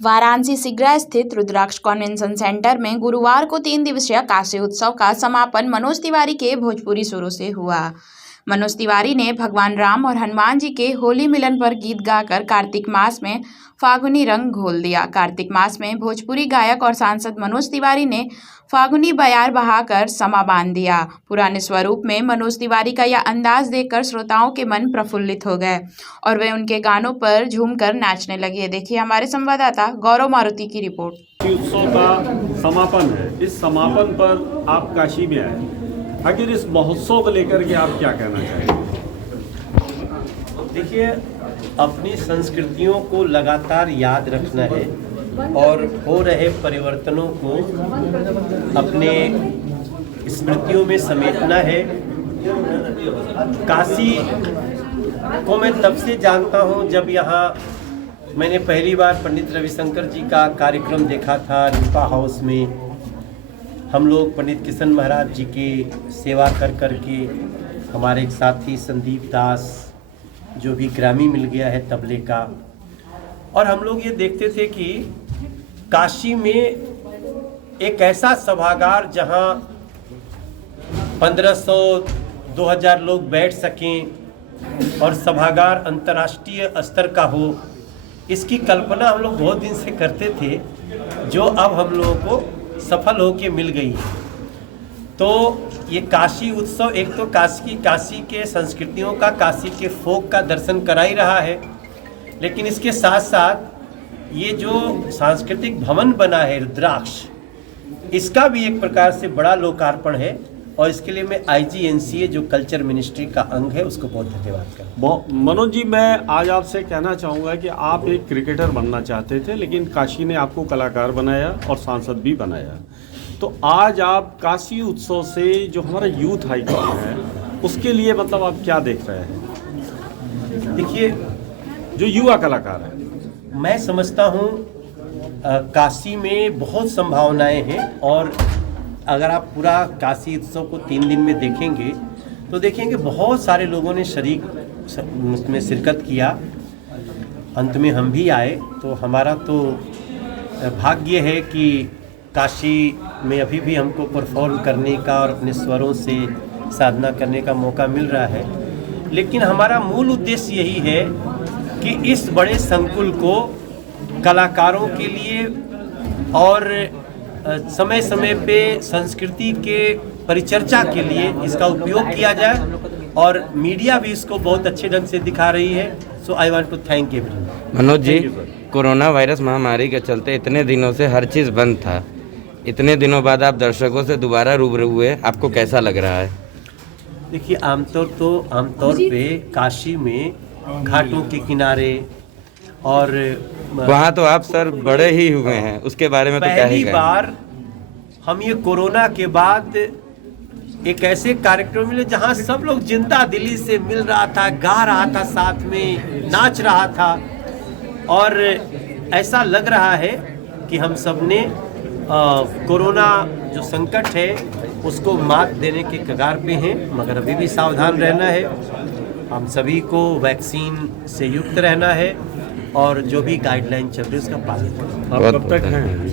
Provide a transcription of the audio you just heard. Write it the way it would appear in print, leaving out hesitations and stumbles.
वाराणसी सिगरा स्थित रुद्राक्ष convention centre में गुरुवार को 3 दिवसीय काशी उत्सव का समापन मनोज तिवारी के भोजपुरी सुरों से हुआ। मनोज तिवारी ने भगवान राम और हनुमान जी के होली मिलन पर गीत गाकर कार्तिक मास में फागुनी रंग घोल दिया। कार्तिक मास में भोजपुरी गायक और सांसद मनोज तिवारी ने फागुनी बयार बहाकर समा बांध दिया। पुराने स्वरूप में मनोज तिवारी का यह अंदाज देखकर श्रोताओं के मन प्रफुल्लित हो गए और वे उनके गानों पर झूमकर नाचने लगे। देखिए हमारे संवाददाता गौरव मारुति की रिपोर्ट। उत्सव का समापन है। इस समापन पर आप काशी में आए, आखिर इस महोत्सव को लेकर के आप क्या कहना चाहेंगे? देखिए, अपनी संस्कृतियों को लगातार याद रखना है और हो रहे परिवर्तनों को अपने स्मृतियों में समेटना है। काशी को मैं तब से जानता हूँ जब यहाँ मैंने पहली बार पंडित रविशंकर जी का कार्यक्रम देखा था। रूपा हाउस में हम लोग पंडित किशन महाराज जी की सेवा कर करके, हमारे एक साथी संदीप दास जो भी ग्रामी मिल गया है तबले का, और हम लोग ये देखते थे कि काशी में एक ऐसा सभागार जहाँ 1500-2000 लोग बैठ सकें और सभागार अंतर्राष्ट्रीय स्तर का हो, इसकी कल्पना हम लोग बहुत दिन से करते थे, जो अब हम लोगों को सफल होके मिल गई है। तो ये काशी उत्सव एक तो काशी के संस्कृतियों का, काशी के फोक का दर्शन करा ही रहा है, लेकिन इसके साथ साथ ये जो सांस्कृतिक भवन बना है रुद्राक्ष, इसका भी एक प्रकार से बड़ा लोकार्पण है। और इसके लिए मैं IGNCA जो कल्चर मिनिस्ट्री का अंग है उसको बहुत धन्यवाद करता। मनोज जी, मैं आज आपसे कहना चाहूँगा कि आप एक क्रिकेटर बनना चाहते थे, लेकिन काशी ने आपको कलाकार बनाया और सांसद भी बनाया। तो आज आप काशी उत्सव से जो हमारा यूथ आइकॉन है उसके लिए मतलब आप क्या देख रहे हैं? देखिए, जो युवा कलाकार है, मैं समझता हूँ काशी में बहुत संभावनाएं हैं, और अगर आप पूरा काशी उत्सव को 3 दिन में देखेंगे तो देखेंगे बहुत सारे लोगों ने उसमें शिरकत किया। अंत में हम भी आए, तो हमारा तो भाग्य है कि काशी में अभी भी हमको परफॉर्म करने का और अपने स्वरों से साधना करने का मौका मिल रहा है। लेकिन हमारा मूल उद्देश्य यही है कि इस बड़े संकुल को कलाकारों के लिए और समय समय पे संस्कृति के परिचर्चा के लिए इसका उपयोग किया जाए, और मीडिया भी इसको बहुत अच्छे ढंग से दिखा रही है। So I want to thank everyone. Manoj ji, corona virus महामारी के चलते इतने दिनों से हर चीज़ बंद था, इतने दिनों बाद आप दर्शकों से दोबारा रूबरू हुए, आपको कैसा लग रहा है? देखिए, आमतौर पे काशी में घाटों के किनारे, और वहाँ तो आप सर बड़े ही हुए हैं, उसके बारे में तो क्या ही पहली बार हम ये कोरोना के बाद एक ऐसे कार्यक्रम मिले जहाँ सब लोग जिंदा दिली से मिल रहा था, गा रहा था, साथ में नाच रहा था, और ऐसा लग रहा है कि हम सब ने कोरोना जो संकट है उसको मात देने के कगार पे हैं। मगर अभी भी सावधान रहना है, हम सभी को वैक्सीन से युक्त रहना है, और जो भी गाइडलाइन चल रही है उसका पालन करना है। आप कब तक हैं?